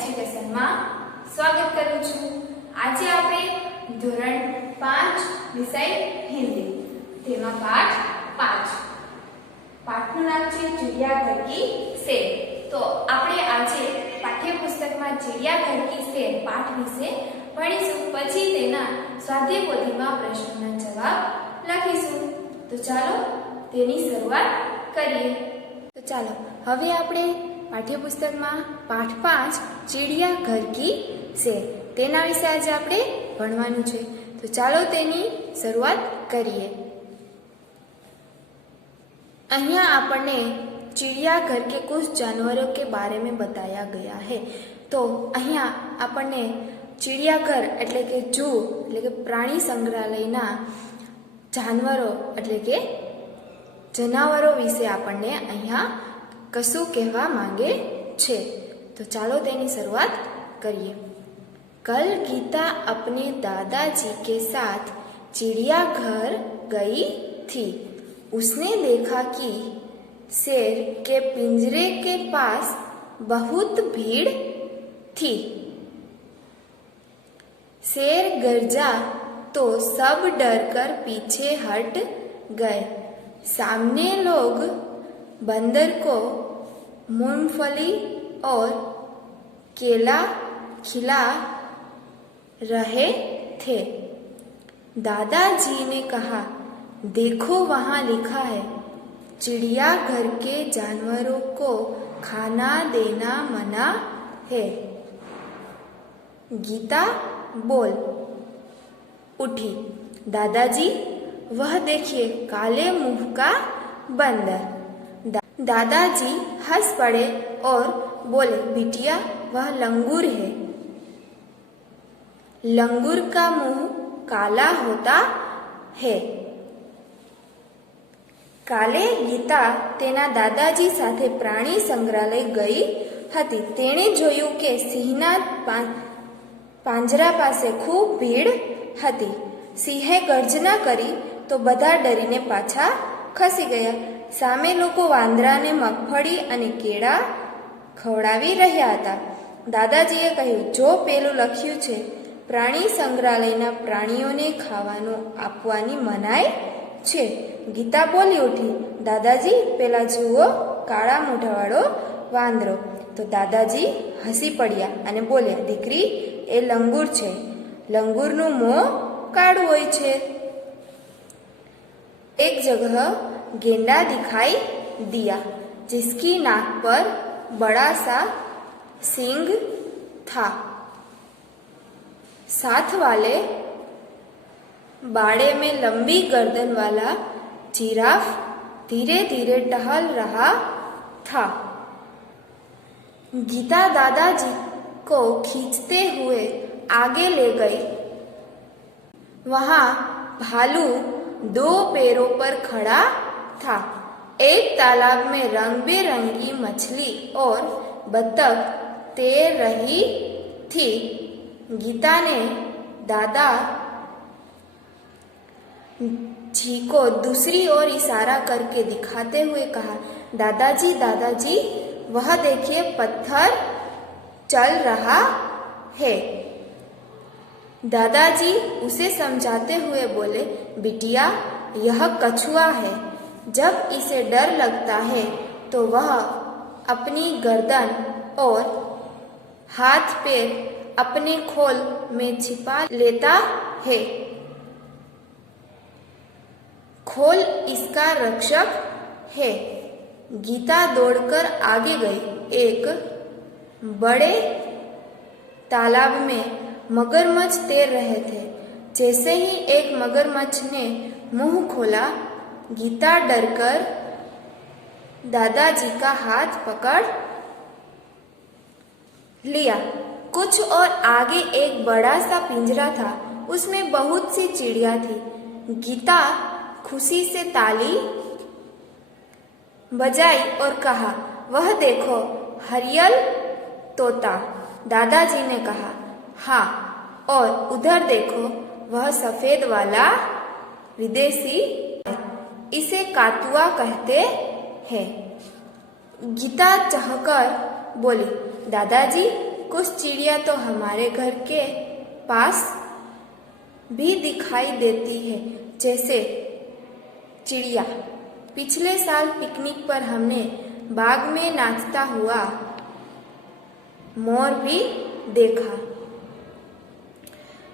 Education में स्वागत करूं छूं। आज आपणे धोरण 5 विषय हिंदी तेमां पाठ 5 पाठनुं नाम छे चिड़ियाघर की सैर। तो आपणे आजे पाठ्यपुस्तक में चिड़ियाघर की सैर पाठ विषे भणीशुं, पछी तेना स्वाध्याय पोथीमां प्रश्नोना जवाब लखीशुं। तो चालो तेनी शरूआत करीए। तो चालो हवे आपणे पाठ्यपुस्तक में पाठ 5 चिड़ियाघर की सैर तेना विषे आज आपणे भणवानुं छे। तो चालो तेनी शरूआत करीए। अहियां आपने चिड़ियाघर के कुछ जानवरों के बारे में बताया गया है। तो अहियां आपने चिड़ियाघर एटले के जू एटले के प्राणी संग्रहालयना जानवरों एटले के जनावरों विषे आपने अहियां कशुं कहेवा मांगे छे। तो चालो तेनी शरूआत करिए। कल गीता अपने दादाजी के साथ चिड़ियाघर गई थी। उसने देखा कि शेर के पिंजरे के पास बहुत भीड़ थी। शेर गरजा तो सब डरकर पीछे हट गए। सामने लोग बंदर को मूंगफली और केला खिला रहे थे। दादाजी ने कहा, देखो वहां लिखा है, चिड़ियाघर के जानवरों को खाना देना मना है। गीता बोल उठी, दादाजी वह देखिए काले मुंह का बंदर। दादाजी हंस पड़े और बोले, बिटिया वह लंगूर है। लंगूर का मुंह काला होता है। काले गीता तेना दादाजी साथे प्राणी संग्रहालय गई हती। तेणे जोयुं के सिंहना પાંજરા પાસે ખૂબ ભીડ હતી। સિંહે ગર્જના કરી તો બધા ડરીને પાછા ખસી ગયા। સામે લોકો વાંદરાને મગફળી અને કેળા ખવડાવી રહ્યા હતા। દાદાજીએ કહ્યું, જો પેલું લખ્યું છે પ્રાણી સંગ્રહાલયના પ્રાણીઓને ખાવાનું આપવાની મનાઈ છે। ગીતા બોલી ઉઠી, દાદાજી પેલા જુઓ કાળા મોઢાવાળો વાંદરો। તો દાદાજી હસી પડ્યા અને બોલ્યા, દીકરી એ લંગૂર છે। લંગૂરનું મોં કાળું હોય છે। एक जगह गेंडा दिखाई दिया, जिसकी नाक पर बड़ा सा सींग था। साथ वाले बाड़े में लंबी गर्दन वाला जिराफ धीरे धीरे टहल रहा था। गीता दादाजी को खींचते हुए आगे ले गई। वहां भालू 2 पैरों पर खड़ा था। एक तालाब में रंग बिरंगी मछली और बत्तख तैर रही थी। गीता ने दादा जी को दूसरी ओर इशारा करके दिखाते हुए कहा, दादाजी दादाजी वह देखिए पत्थर चल रहा है। दादाजी उसे समझाते हुए बोले, बिटिया यह कछुआ है। जब इसे डर लगता है तो वह अपनी गर्दन और हाथ पैर अपने खोल में छिपा लेता है। खोल इसका रक्षक है। गीता दौड़कर आगे गई। एक बड़े तालाब में मगरमच्छ तैर रहे थे। जैसे ही एक मगरमच्छ ने मुंह खोला, गीता डरकर दादाजी का हाथ पकड़ लिया। कुछ और आगे एक बड़ा सा पिंजरा था। उसमें बहुत सी चिड़िया थी। गीता खुशी से ताली बजाई और कहा, वह देखो हरियल तोता। दादाजी ने कहा, हाँ, और उधर देखो वह सफेद वाला विदेशी, इसे कातुआ कहते हैं। गीता चहकर बोली, दादाजी कुछ चिड़िया तो हमारे घर के पास भी दिखाई देती है, जैसे चिड़िया। पिछले साल पिकनिक पर हमने बाग में नाचता हुआ मोर भी देखा।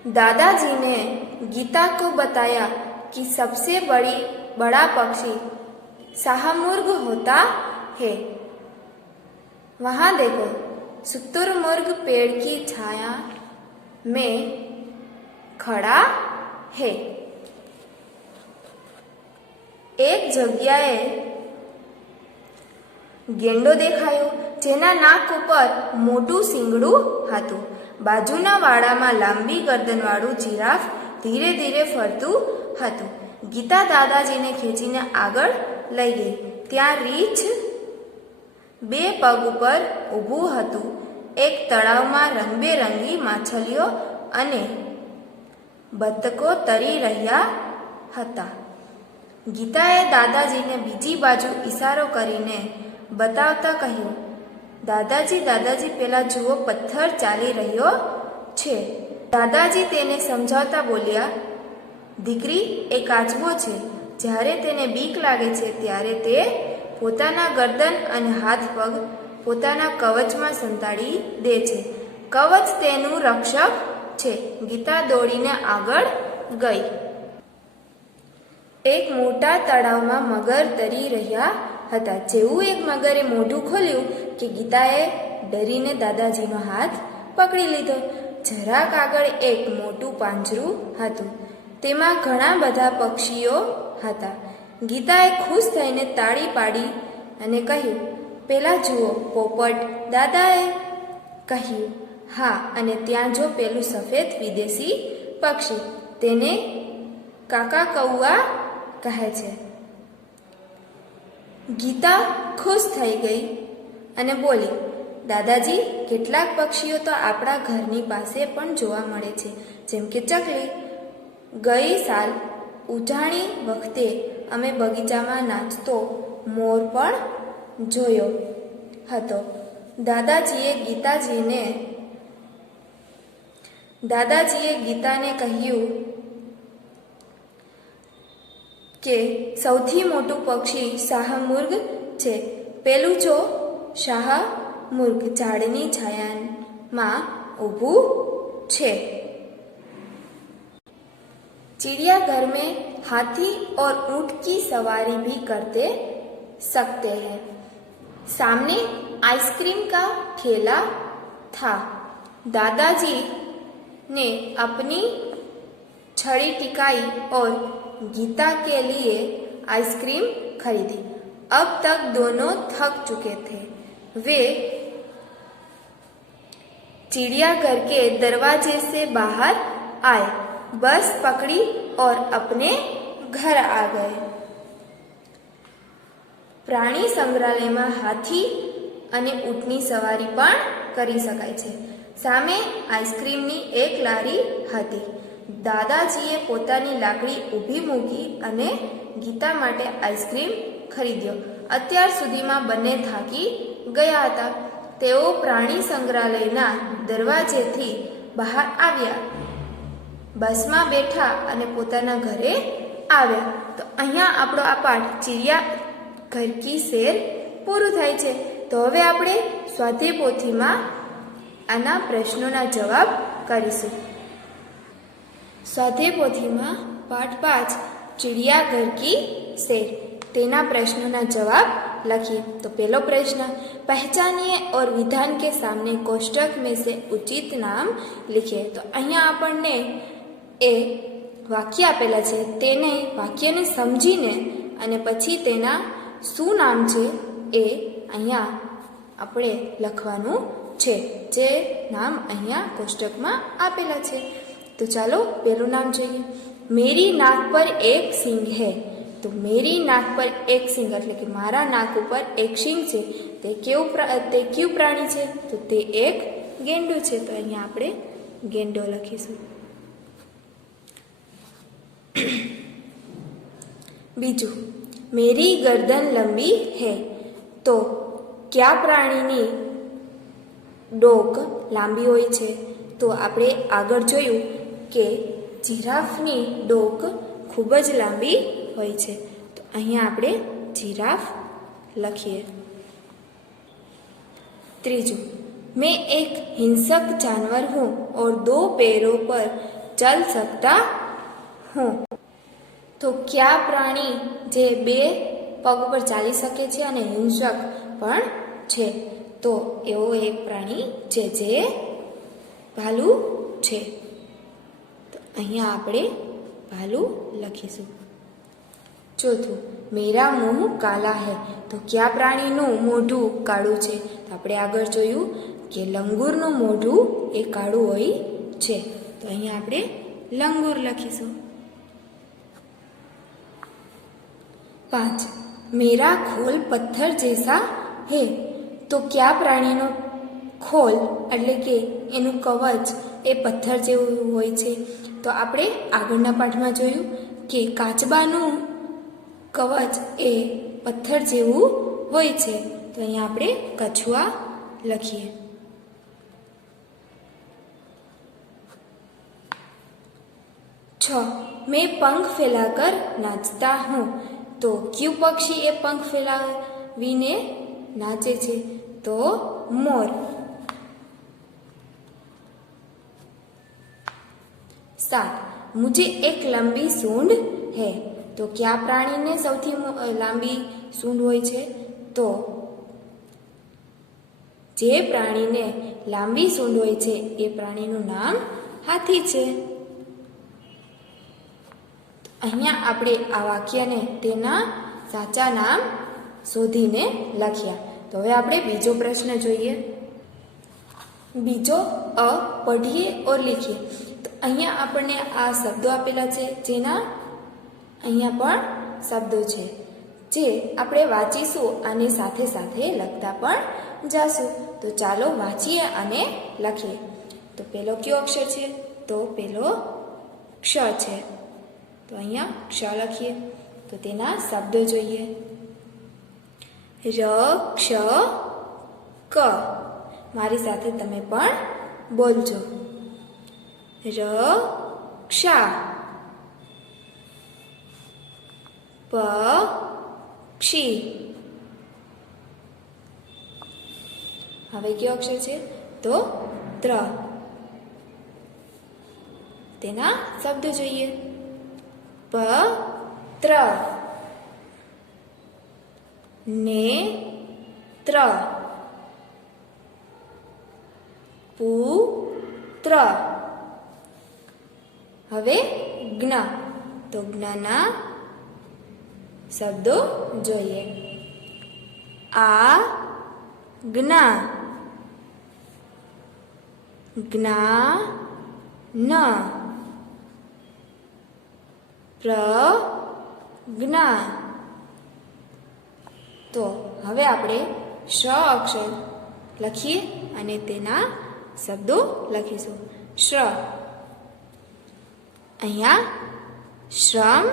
दादाजी ने गीता को बताया कि सबसे बड़ा पक्षी शाहमुर्ग होता है। वहां देखो, शुतुरमुर्ग पेड़ की छाया में खड़ा है। एक જગ્યાએ ગેંડો દેખાયો, જેના નાક ઉપર મોટું શીંગડું હતું. બાજુના વાડામાં લાંબી ગરદનવાળું જીરાફ ધીરે ધીરે ફરતું હતું. ગીતા દાદાજીને ખેંચીને આગળ લઈ ગઈ. ત્યાં રીંછ બે પગ ઉપર ઊભું હતું. એક તળાવમાં રંગબેરંગી માછલીઓ અને બતકો તરી રહ્યા હતા. ગીતાએ દાદાજીને બીજી બાજુ ઈશારો કરીને બતાવતા કહ્યું, દાદાજી દાદાજી, પેલા જુઓ, પથ્થર ચાલી રહ્યો છે. દાદાજી તેને સમજાવતા બોલ્યા, દીકરી, એ કાચબો છે. જ્યારે તેને બીક લાગે છે ત્યારે તે પોતાના ગરદન અને હાથ પગ પોતાના કવચમાં સંતાડી દે છે. કવચ તેનું રક્ષક છે. ગીતા દોડીને આગળ ગઈ. એક મોટા તળાવમાં મગર તરી રહ્યા હતા. જેવું એક મગરે મોઢું ખોલ્યું કે ગીતાએ ડરીને દાદાજીનો હાથ પકડી લીધો. જરાક આગળ એક મોટું પાંજરું હતું. તેમાં ઘણા બધા પક્ષીઓ હતા. ગીતાએ ખુશ થઈને તાળી પાડી અને કહ્યું, પેલા જુઓ, પોપટ. દાદાએ કહ્યું, હા, અને ત્યાં જો પેલું સફેદ વિદેશી પક્ષી, તેને કાકા કૌવા કહે છે. ગીતા ખુશ થઈ ગઈ અને બોલી, દાદાજી, કેટલાક પક્ષીઓ તો આપણા ઘરની પાસે પણ જોવા મળે છે, જેમ કે ચકલી. ગઈ સાલ ઉજાણી વખતે અમે બગીચામાં નાચતો મોર પણ જોયો હતો. દાદાજીએ ગીતાને કહ્યું કે સૌથી મોટું પક્ષી શાહમૃગ છે. પેલું જો, શાહમૃગ ઝાડની છાયામાં ઊભું છે. चिड़ियाघर में हाथी और ऊंट की सवारी भी करते सकते हैं. सामने आइसक्रीम का ठेला था. दादाजी ने अपनी छड़ी टिकाई और गीता के लिए आइसक्रीम खरीदी. अब तक दोनों थक चुके थे. वे चिड़ियाघर के दरवाजे से बाहर आए, बस पकड़ी और अपने घर आ गए. પ્રાણી સંગ્રહાલયમાં હાથી અને ઊંટની સવારી પણ કરી શકાય છે. સામે આઈસ્ક્રીમની એક લારી હતી. દાદાજીએ પોતાની લાકડી ઊભી મૂકી અને ગીતા માટે આઈસ્ક્રીમ ખરીદ્યો. અત્યાર સુધીમાં બંને થાકી ગયા હતા. તેઓ પ્રાણી સંગ્રહાલયના દરવાજેથી બહાર આવ્યા, બસમાં બેઠા અને પોતાના ઘરે આવ્યા. તો અહીંયા આપણો આ પાઠ ચિડિયાઘર કી સૈર પૂરું થાય છે. તો હવે આપણે સ્વાધ્યાય પોથીમાં આના પ્રશ્નોના જવાબ કરીશું. સ્વાધ્યાય પોથીમાં પાઠ 5 चिड़ियाघर की सैर, तेना प्रश्नों जवाब लखिए. तो पहलो प्रश्न, पहचानिए और विधान के सामने कोष्टक में से उचित नाम लिखिए. तो अहींया आपणने ए वाक्य आपेला छे, तेने वाक्यने समजीने अने पछी तेना शुं नाम छे ए अहींया आपणे लखवानुं छे, जे नाम अहींया कोष्टकमां आपेला छे. तो चालो पहेलुं नाम जोईए. मेरी नाक पर एक सींग है. तो मेरी नाक पर एक सींग એટલે કે મારા નાક ઉપર એક શીંગ છે. તે કયું પ્રાણી છે? તો તે એક ગેંડું છે. તો અહીંયા આપણે ગેંડો લખીશું. બીજું, मेरी गर्दन लंबी है. तो क्या प्राणीની ડોક લાંબી હોય છે. તો આપણે આગળ જોયું કે જીરાફની ડોક ખૂબ જ લાંબી હોય છે. તો અહીંયા આપણે જીરાફ લખીએ. ત્રીજું, मैं एक हिंसक जानवर हूँ और 2 पैरों पर चल सकता हूँ. તો કયા પ્રાણી જે 2 પગ પર ચાલી શકે છે અને હિંસક પણ છે? તો એવો એક પ્રાણી છે જે ભાલુ છે. તો અહીંયા આપણે ભાલુ લખીશું. ચોથું, મેરા મુંહ કાલા હૈ. તો કયા પ્રાણીનું મોઢું કાળું છે? તો આપણે આગળ જોયું કે લંગૂરનું મોઢું એ કાળું હોય છે. તો અહીંયા આપણે લંગૂર લખીશું. 5, मेरा खोल पत्थर जैसा है. તો કયા પ્રાણીનો ખોલ એટલે કે એનું કવચ એ પથ્થર જેવું હોય છે? તો આપણે આગળના પાઠમાં જોયું કે કાચબાનું કવચ એ પથ્થર જેવું હોય છે. તો અહીંયા આપણે કછુઆ લખીએ. 6, मैं पंख फैलाकर नाचता हूँ. તો ક્યુ પક્ષી એ પંખ ફેલાવીને નાચે છે? તો મોર. 7, मुझे एक लंबी सूंड है. તો કયા પ્રાણીને સૌથી લાંબી સૂંઢ હોય છે? તો જે પ્રાણીને લાંબી સૂંઢ હોય છે એ પ્રાણીનું નામ હાથી છે. અહીંયા આપણે આ વાક્યને તેના સાચા નામ શોધીને લખ્યા. તો હવે આપણે બીજો પ્રશ્ન જોઈએ. બીજો, અ પઢીએ ઓર લીખીએ. તો અહીંયા આપણને આ શબ્દો આપેલા છે, જેના અહીંયા પણ શબ્દો છે જે આપણે વાંચીશું અને સાથે સાથે લખતા પણ જાશું. તો ચાલો વાંચીએ અને લખીએ. તો પહેલો કયો અક્ષર છે? તો પહેલો ક્ષ છે. તો અહીંયા ક્ષ લખીએ. તો તેના શબ્દો જોઈએ. ર, ક્ષ, ક. મારી સાથે તમે પણ બોલજો. ર, ક્ષા. પ, ક્ષી. હવે કયો અક્ષર છે? તો ત્ર. તેના શબ્દો જોઈએ. પત્ર, નેત્ર, પુત્ર. હવે જ્ઞ. તો જ્ઞના શબ્દો જોઈએ. આ જ્ઞા, જ્ઞાન, પ્રજ્ઞા. તો હવે આપણે શ અક્ષર લખીએ અને તેના શબ્દો લખીશું. શ્ર. અહીંયા શ્રમ,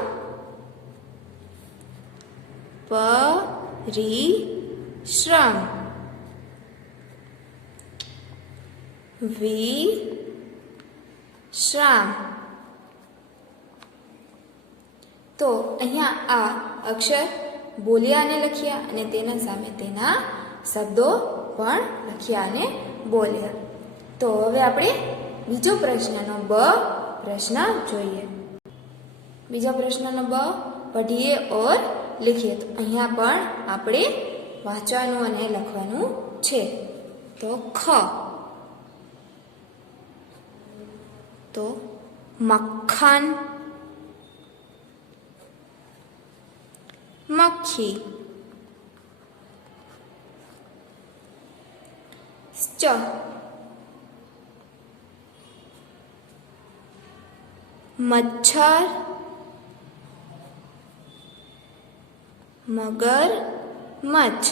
પરિશ્રમ, વિશ્રામ. તો અહીંયા આ અક્ષર બોલ્યા અને લખ્યા અને તેના સામે તેના શબ્દો પણ લખ્યા અને બોલ્યા. તો હવે આપણે બીજો પ્રશ્નનો બ પ્રશ્ન જોઈએ. બીજા પ્રશ્નનો બ પઢીએ ઓર લીખીએ. તો અહીંયા પણ આપણે વાંચવાનું અને લખવાનું છે. તો ખ. તો મક્ખન, મક્ખી. ચ. મચ્છર, મગર, મચ્છ.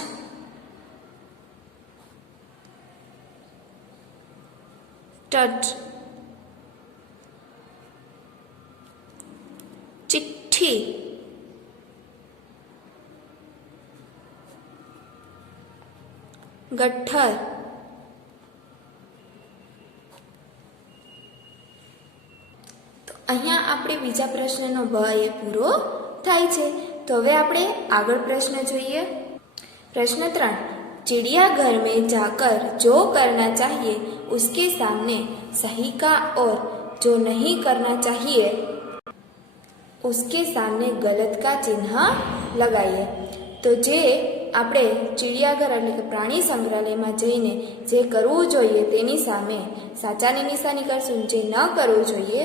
ટટ. ચિઠ્ઠી. ગઠ્ઠર, બીજા પ્રશ્નનો બ એ પૂરો થાય છે। તો હવે આપણે આગળ પ્રશ્ન જોઈએ। प्रश्न 3, चिड़ियाघर में जाकर जो करना चाहिए उसके सामने सही का और जो नहीं करना चाहिए उसके सामने गलत का चिन्ह लगाइए। तो जे આપણે ચિડિયાઘર એટલે કે પ્રાણી સંગ્રહાલયમાં જઈને જે કરવું જોઈએ તેની સામે સાચાની નિશાની કરશું, જે ન કરવું જોઈએ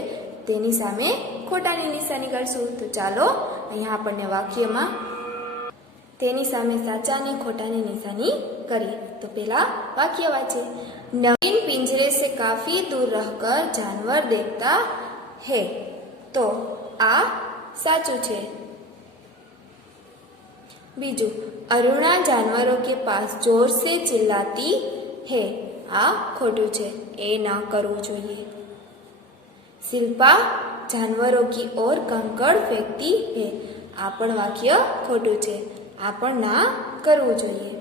તેની સામે ખોટાની નિશાની કરશું। તો ચાલો અહીંયા આપણને વાક્યમાં તેની સામે સાચા અને ખોટાની નિશાની કરીએ। તો પહેલા વાક્ય વાંચીએ। नवीन पिंजरे से काफी दूर रहकर जानवर देखता है। तो आ साचू छे। बीजू, अरुणा जानवरों के पास जोर से चिल्लाती है। आ खोटू छे, ए ना करवू जोईए। शिल्पा जानवरों की ओर कंकड़ फेंकती है। आ पण वाक्य खोटू छे, आ पण ना करवू जोईए।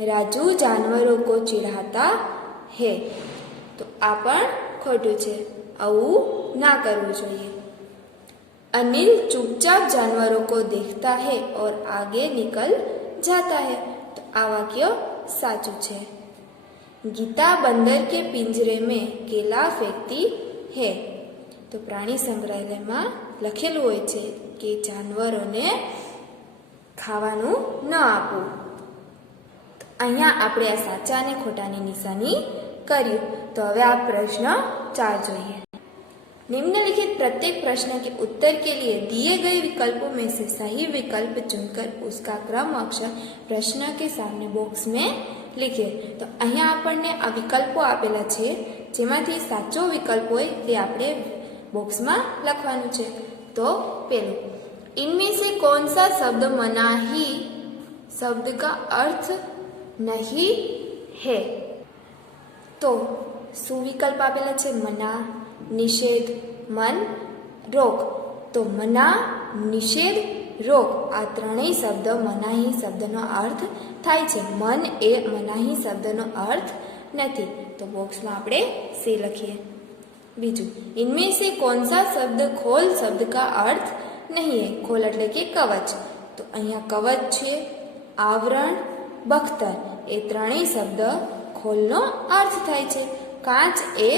राजू जानवरों को चिढ़ाता है। तो आ पण खोटू छे, आवू ना करवू जोईए। अनिल चुपचाप जानवरों को देखता है और आगे निकल जाता है। तो आ वाक्य साचू छे। गीता बंदर के पिंजरे में केला फेंकती है। तो प्राणी संग्रहालय में लखेलू होय छे कि जानवरों ने खावानुं न आपवुं। अहींया आपणे आ साचा अने खोटानी निशानी कर्युं। तो हवे आ प्रश्न 4 जोईए। निम्नलिखित प्रत्येक प्रश्न के उत्तर के लिए दिए गए विकल्पों में से सही विकल्प चुनकर उसका क्रम अक्षर प्रश्न के सामने बॉक्स में लिखिए। तो अहींया आपणे आ विकल्पो आपेला छे, जेमांथी साचो विकल्प होय ते आपणे बॉक्स में लखवानुं छे। तो पहेलुं, इनमें से कौन सा शब्द मनाही शब्द का अर्थ नहीं है? तो शू विकल्प आपेला छे? मना, निषेध, मन, रोक। तो मना, निषेध, रोक आ त्रणेय शब्द मनाही शब्दनो अर्थ थाय छे। मन ए मनाही शब्दनो अर्थ नथी। तो बॉक्स में आपणे सी लखीए। बीजू, इनमें से कौन सा शब्द खोल शब्द का अर्थ नहीं है? खोल एटले के कवच। तो अहींया कवच छे, आवरण, बख्तर ए त्रणेय शब्द खोलनो अर्थ थाय छे। कांच ए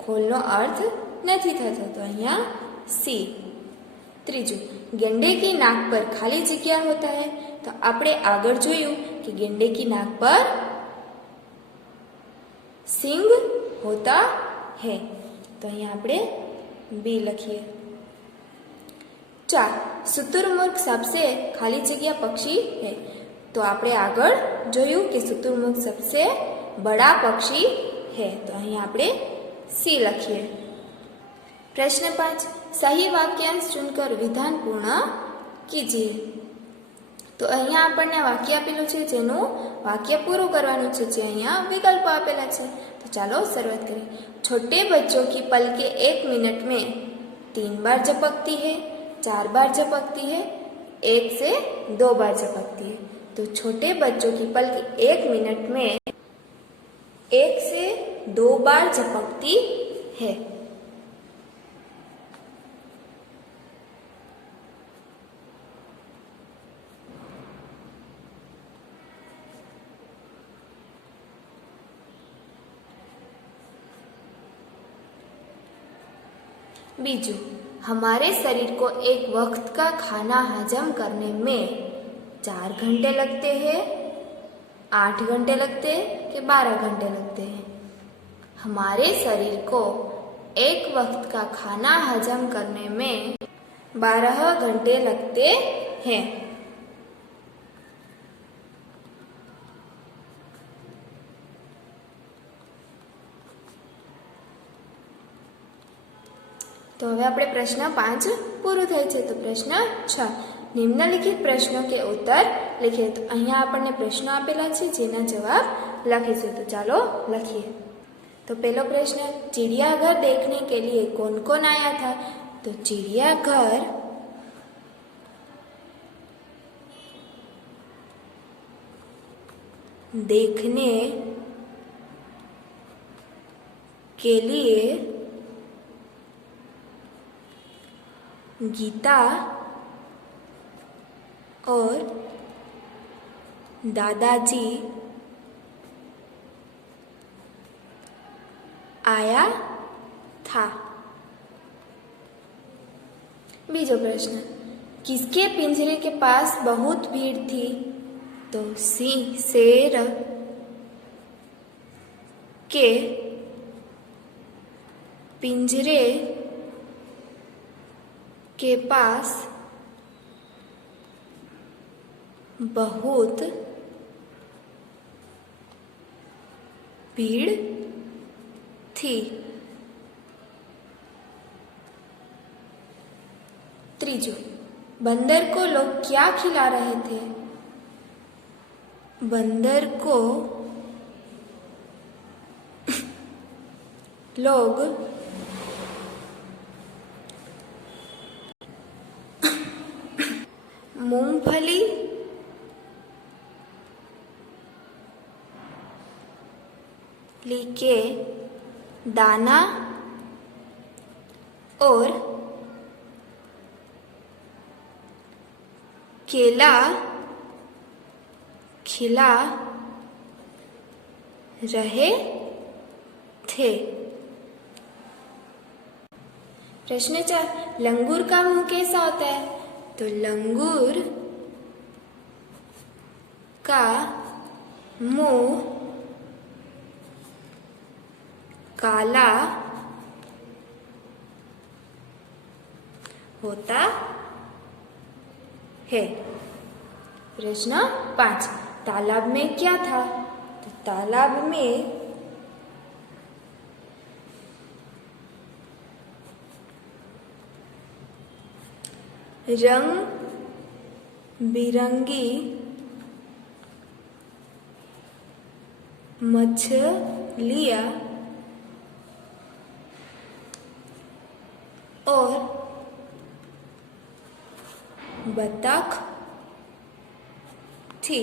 खोलनो अर्थ नहीं थतो। तो अहींया सी। त्रीजू, गेंडे की नाक पर खाली जग्या होता है। तो आपणे आगळ जोयुं कि गेंडे की नाक पर सींग होता है। तो अहींया आपणे बी लखीए। 4, शुतुरमुर्ग सबसे खाली जग्या पक्षी है। तो आपणे आगळ जोयुं कि शुतुरमुर्ग सबसे बड़ा पक्षी है। तो अहींया आपणे सी लखीए। प्रश्न 5, सही वाक्यांश चुनकर विधान पूर्ण कीजिए। तो अहींया आपणे वाक्य आपेલું છે જેનું वाक्य पूરું કરવાનું છે, જે अहींया विकल्प आपेला છે। तो चलो शुरुआत करें। छोटे बच्चों की पलकें 1 मिनट में 3 बार झपकती है, 4 बार झपकती है, 1 से 2 बार झपकती है। तो छोटे बच्चों की पलकें 1 मिनट में 1 से 2 बार झपकती है। बीजू, हमारे शरीर को एक वक्त का खाना हजम करने में 4 घंटे लगते हैं, 8 घंटे लगते हैं कि 12 घंटे लगते हैं? हमारे शरीर को एक वक्त का खाना हजम करने में 12 घंटे लगते हैं। तो हवे आपणे प्रश्न 5 पूरो थाय छे। तो प्रश्न 6, निम्नलिखित प्रश्नों के उत्तर लिखिए। तो अहींया आपणे प्रश्न आपेला छे जेना जवाब लखीशुं। तो चालो लखीए। तो पहलो प्रश्न, चिड़ियाघर देखने के लिए कौन कौन आया था? तो चिड़ियाघर देखने के लिए गीता और दादाजी आया था। बीजो प्रश्न, किसके पिंजरे के पास बहुत भीड़ थी? तो सिंह शेर के पिंजरे के पास बहुत भीड़ थी। तीजो, बंदर को लोग क्या खिला रहे थे? बंदर को लोग मूंगफली के दाना और केला खिला रहे थे। प्रश्न 4, लंगूर का मुंह कैसा होता है? तो लंगूर का मुंह काला होता है। प्रश्न 5, तालाब में क्या था? तो तालाब में रंग बिरंगी मछलियां और बतख थी।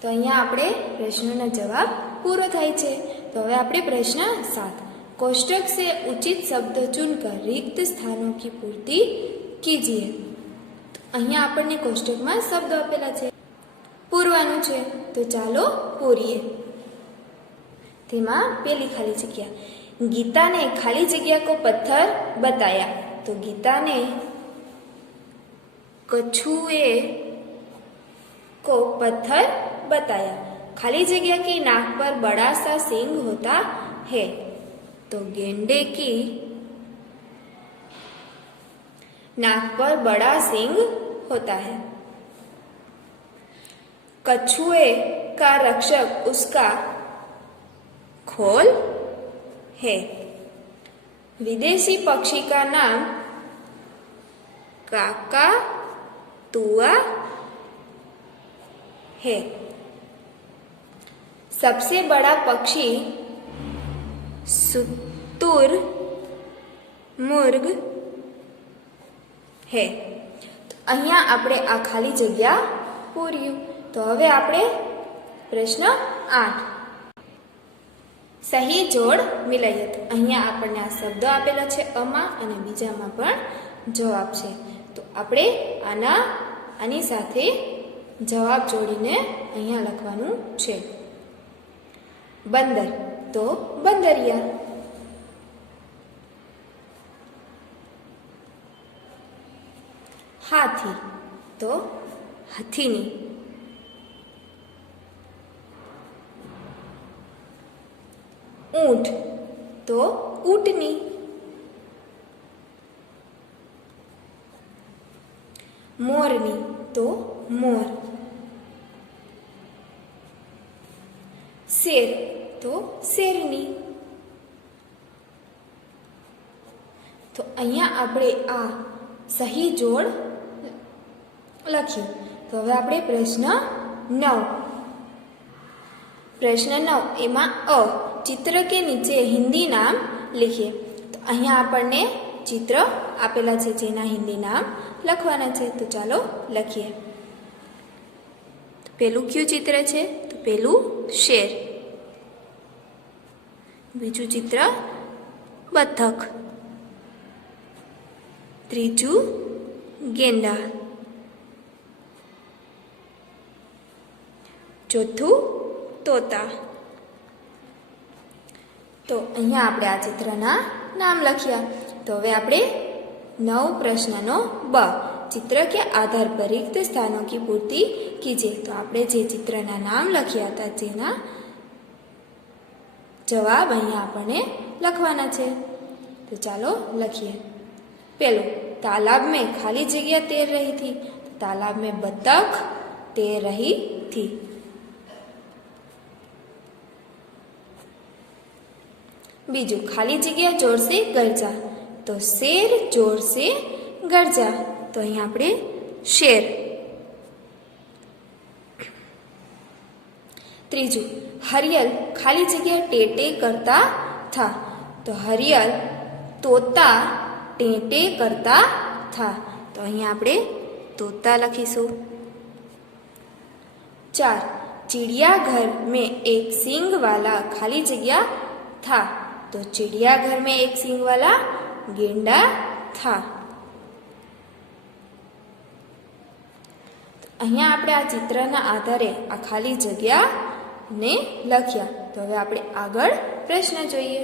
तो અહીંયા આપણે પ્રશ્નોનો જવાબ પૂરો થાય છે। તો હવે આપણે પ્રશ્ન 7, कोष्टक से उचित शब्द चुनकर रिक्त स्थानों की पूर्ति कीजिए। तो અહીંયા આપણને કોષ્ટકમાં શબ્દો આપેલા છે, પૂરવાનું છે, તો ચાલો પૂરીએ। તેમાં પહેલી ખાલી જગ્યા, गीता ने खाली जगह को पत्थर बताया। तो गीता ने कछुए को पत्थर बताया। खाली जगह की नाक पर बड़ा सा सींग होता है। तो गेंडे की नाक पर बड़ा सींग होता है। कछुए का रक्षक उसका खोल है। विदेशी पक्षी का नाम काकातुआ है। सबसे बड़ा पक्षी शुतुरमुर्ग है। तो અહીંયા આપણે આ ખાલી જગ્યા પૂર્યું। તો હવે આપણે પ્રશ્ન 8, સહી જોડ મિલાયત। અહીંયા આપણને આ શબ્દો આપેલા છે અમાં અને બીજામાં પણ જવાબ છે। તો આપણે આની સાથે જવાબ જોડીને અહીંયા લખવાનું છે। બંદર તો બંદરિયા, हाथी तो हथीनी, ऊंट तो ऊंटनी, मोरनी तो मोर, शेर तो शेरनी। तो અહીંયા આપણે આ સહી જોડ લખ્યું। તો હવે આપણે પ્રશ્ન 9, પ્રશ્ન 9 એમાં અ, चित्र के नीचे हिंदी नाम लिखिए। तो અહીંયા આપણને चित्र આપેલા છે જેના हिंदी नाम લખવાના છે। તો ચાલો લખીએ। પહેલું કયું ચિત્ર છે? તો પહેલું શેર, બીજું ચિત્ર બતક, ત્રીજું ગેંડા, ચોથું તોતા. તો અહીંયા આપણે આ ચિત્રના નામ લખ્યા. તો હવે આપણે 9 પ્રશ્નનો બ, चित्र के आधार पर रिक्त स्थानों की पूर्ति कीजिए. तो આપણે જે ચિત્રના નામ લખ્યા હતા જેના જવાબ અહીંયા આપણને લખવાના છે. તો ચાલો લખીએ. પહેલું, तालाब में खाली जगह तैर रही थी. तो तालाब में बतख तैर रही थी. बीजू, खाली जगह जोर से गरजा. तो शेर जोर से गरजा. तो અહીંયા આપણે શેર. ત્રીજું, હરિયલ ખાલી જગ્યા ટેટે કરતા થા. તો હરિયલ તોતા ટેટે કરતા થા. તો અહીંયા આપણે તોતા લખીશું. 4, चिड़ियाघर में एक सींग वाला खाली जगह था. तो चिड़ियाघर में एक सींग वाला गेंडा था. અહીંયા આપણે આ ચિત્રના આધારે આ ખાલી જગ્યાને લખ્યા. તો હવે આપણે આગળ પ્રશ્ન જોઈએ.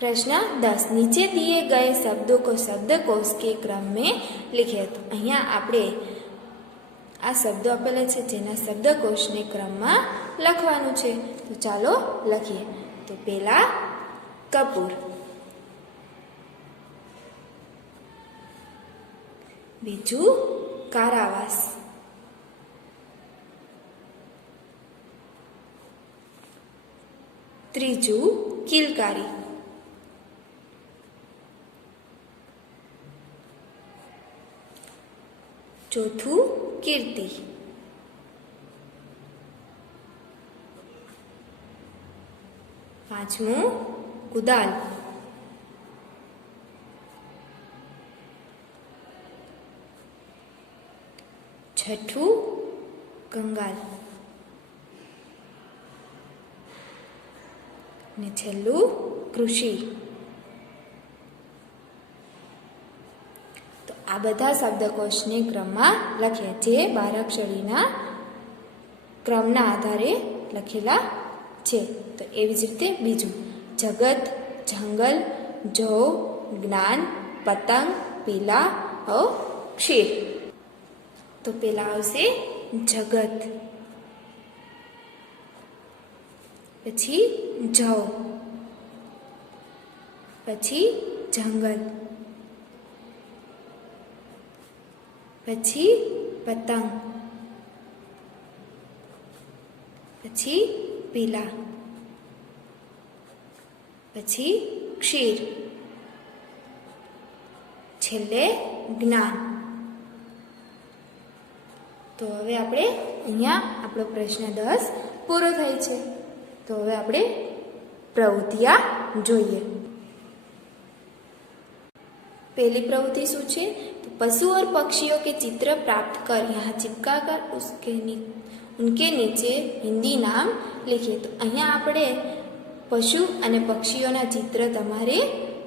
प्रश्न 10, नीचे दिए गए शब्दों को शब्दकोश के क्रम में लिखे. तो અહીંયા આપણે આ શબ્દો આપેલા છે જેના શબ્દકોશને ક્રમમાં લખવાનું છે. તો ચાલો લખીએ. તો પહેલા કપૂર, બીજું કારાવાસ, ત્રીજું કિલકારી, ચોથું કીર્તિ, પાંચમું કુદાલ, છઠ્ઠું કંગાલ ને છેલ્લું કૃષિ. તો આ બધા શબ્દકોશને ક્રમમાં લખ્યા જે 12 અક્ષરીના ક્રમના આધારે લખેલા છે. તો એવી જ રીતે બીજું જગત, જંગલ, જો, જ્ઞાન, પતંગ, પીલા, ક્ષીર. તો પેલા આવશે જગત, પછી જવ, પછી જંગલ, પછી પતંગ, પછી પીલા, પછી ક્ષીર, છેલ્લે જ્ઞાન. તો હવે આપણે અહીંયા આપણો પ્રશ્ન 10 પૂરો થાય છે. તો હવે આપણે પ્રવૃત્તિઓ જોઈએ. पहली प्रवृत्ति शू है तो पशु और पक्षियों के चित्र प्राप्त कर यहाँ चिपका कर उनके नीचे हिंदी नाम लिखिए. तो अहींया आपणे पशु अने पक्षीओना चित्र तमारे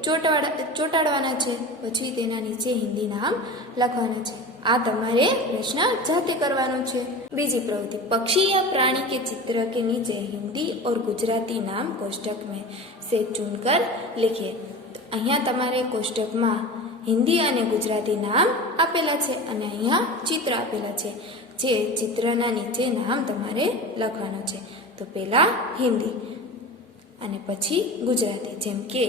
ચોંટાડવાના છે, પછી તેના નીચે હિન્દી નામ લખવાના છે. આ તમારે પ્રશ્ન જાતે કરવાનો છે. બીજી પ્રવૃત્તિ, पक्षी या प्राणी के चित्र के नीचे हिंदी और गुजराती नाम कोष्टक में से चुनकर लिखिए. तो અહીંયા તમારે કોષ્ટકમાં હિન્દી અને ગુજરાતી નામ આપેલા છે અને અહીંયા ચિત્ર આપેલા છે. જે ચિત્રના નીચે નામ તમારે લખવાનું છે. તો પહેલા હિન્દી અને પછી ગુજરાતી. જેમ કે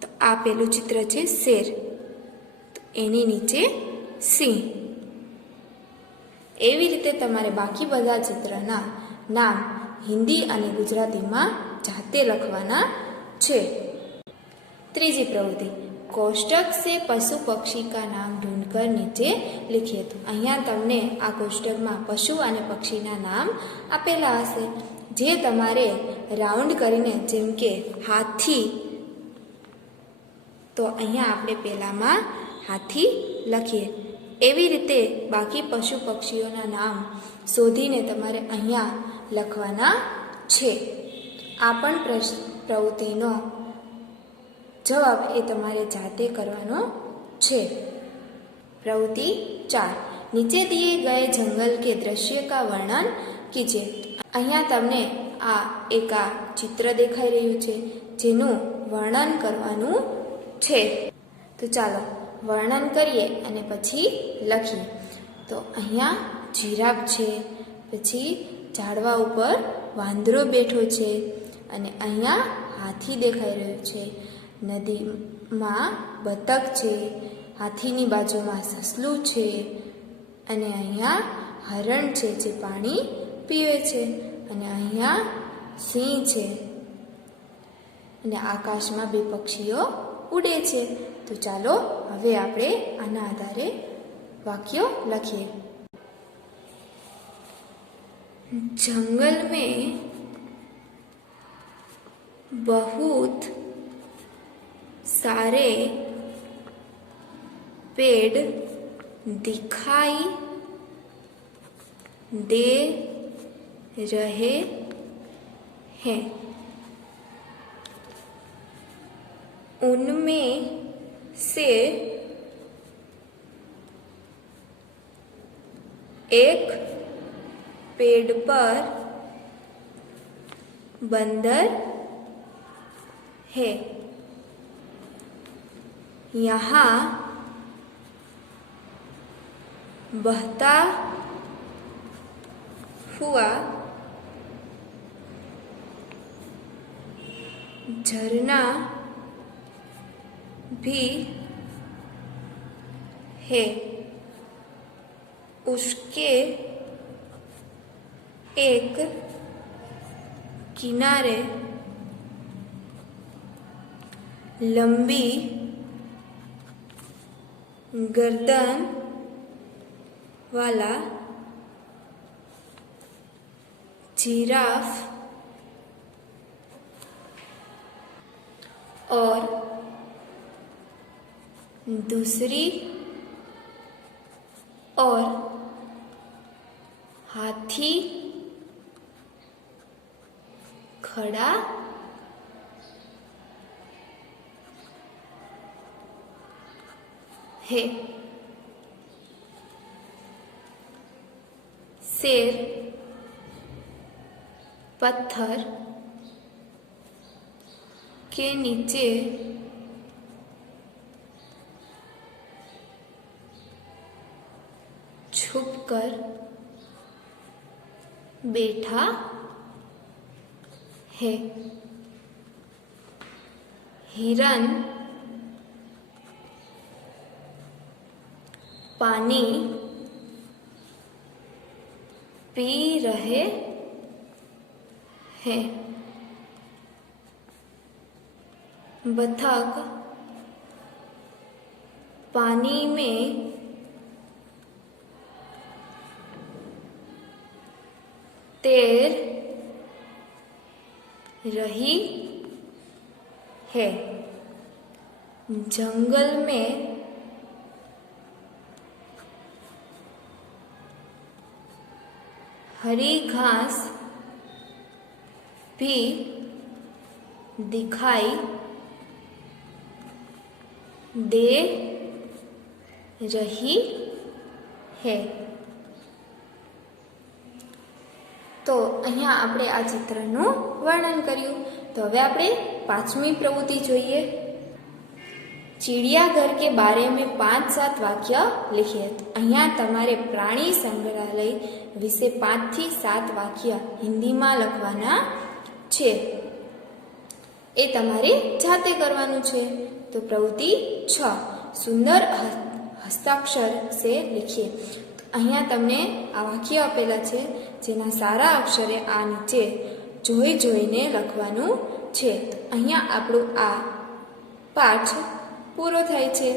તો આ પેલું ચિત્ર છે શેર, તો એની નીચે સિંહ. એવી રીતે તમારે બાકી બધા ચિત્રના નામ હિન્દી અને ગુજરાતીમાં જાતે લખવાના છે. ત્રીજી પ્રવૃત્તિ, કોષ્ટક से पशु पक्षी का नाम ढूंढकर नीचे लिखिए. तो અહીંયા તમને આ કોષ્ટકમાં પશુ અને પક્ષીના નામ આપેલા હશે જે તમારે રાઉન્ડ કરીને, જેમ કે હાથી, તો અહીંયા આપણે પહેલામાં હાથી લખીએ. એવી રીતે બાકી પશુ પક્ષીઓના નામ શોધીને તમારે અહીંયા લખવાના છે. આ પણ પ્રવૃત્તિનો જવાબ એ તમારે જાતે કરવાનો છે. प्रवृत्ति 4 नीचे दिए गए जंगल के दृश्य का वर्णन कीजिए। અહીંયા તમને એક ચિત્ર દેખાઈ રહ્યું છે જેનું વર્ણન કરવાનું છે। તો ચાલો વર્ણન કરીએ અને પછી લખીએ। તો અહીંયા જીરાફ છે, પછી ઝાડવા ઉપર વાંદરો બેઠો છે અને અહીંયા હાથી દેખાઈ રહ્યો છે। નદીમાં બતક છે, હાથીની બાજુમાં સસલું છે અને અહીંયા હરણ છે જે પાણી પીવે છે અને અહીંયા સિંહ છે અને આકાશમાં બે પક્ષીઓ ઉડે છે। તો ચાલો હવે આપણે આના આધારે વાક્યો લખીએ। जंगल में बहुत सारे पेड़ दिखाई दे रहे हैं। उनमें से एक पेड़ पर बंदर है। यहाँ बहता हुआ झरना भी है। उसके एक किनारे लंबी गर्दन वाला जिराफ और दूसरी और हाथी खड़ा है। शेर पत्थर के नीचे छुपकर बैठा है। हिरन पानी पी रहे हैं। बतख पानी में तैर रही है। जंगल में हरी घास भी दिखाई दे रही है। तो અહીંયા આપણે આ ચિત્રનું વર્ણન કર્યું। તો હવે આપણે પાંચમી પ્રવૃત્તિ જોઈએ। चिड़ियाघर के बारे में 5-7 वाक्य लिखिए। तो અહીંયા તમારે प्राणी संग्रहालय विषे 5 થી 7 वाक्य हिंदी में लखवाना छे। ए तमारे जाते करवानुं छे। तो प्रवृत्ति 6 सुंदर हस्ताक्षर से लिखिए। तो અહીંયા તમને આ વાક્ય આપેલા છે જેના સારા અક્ષરે આ નીચે જોઈને લખવાનું છે। તો અહીંયા આપણું આ પાઠ પૂરો થાય છે।